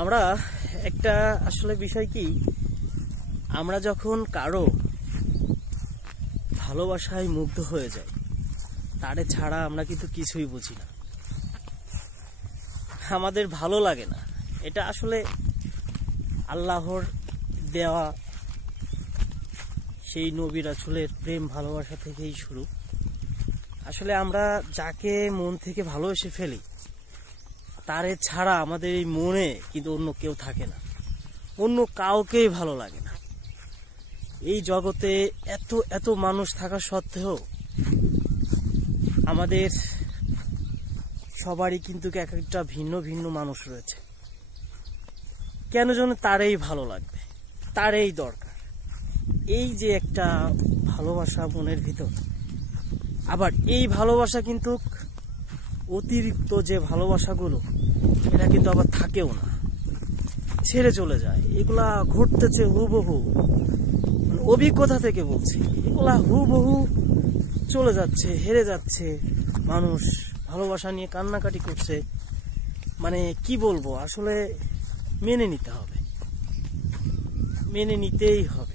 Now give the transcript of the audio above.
আমরা একটা আসলে বিষয় কি, আমরা যখন কারো ভালোবাসায় মুগ্ধ হয়ে যাই, তারে ছাড়া আমরা কিন্তু কিছুই বুঝি না, আমাদের ভালো লাগে না। এটা আসলে আল্লাহর দেওয়া সেই নবী রাসূলের প্রেম ভালোবাসা থেকেই শুরু। আসলে আমরা যাকে মন থেকে ভালোবেসে ফেলি, তারে ছাড়া আমাদের এই মনে কিন্তু অন্য কেউ থাকে না, অন্য কাউকেই ভালো লাগে না। এই জগতে এত এত মানুষ থাকা সত্ত্বেও আমাদের সবারই কিন্তু এক একটা ভিন্ন ভিন্ন মানুষ রয়েছে। কেন যেন তারই ভালো লাগবে, তারই দরকার। এই যে একটা ভালোবাসা মনের ভিতর, আবার এই ভালোবাসা কিন্তু অতিরিক্ত যে ভালোবাসাগুলো, এটা কিন্তু আবার থাকেও না, ছেড়ে চলে যায়। এগুলা ঘটতেছে হুবহু, অভিজ্ঞতা থেকে বলছি, এগুলা হুবহু চলে যাচ্ছে, হেরে যাচ্ছে। মানুষ ভালোবাসা নিয়ে কান্নাকাটি করছে। মানে কি বলবো, আসলে মেনে নিতে হবে, মেনে নিতেই হবে।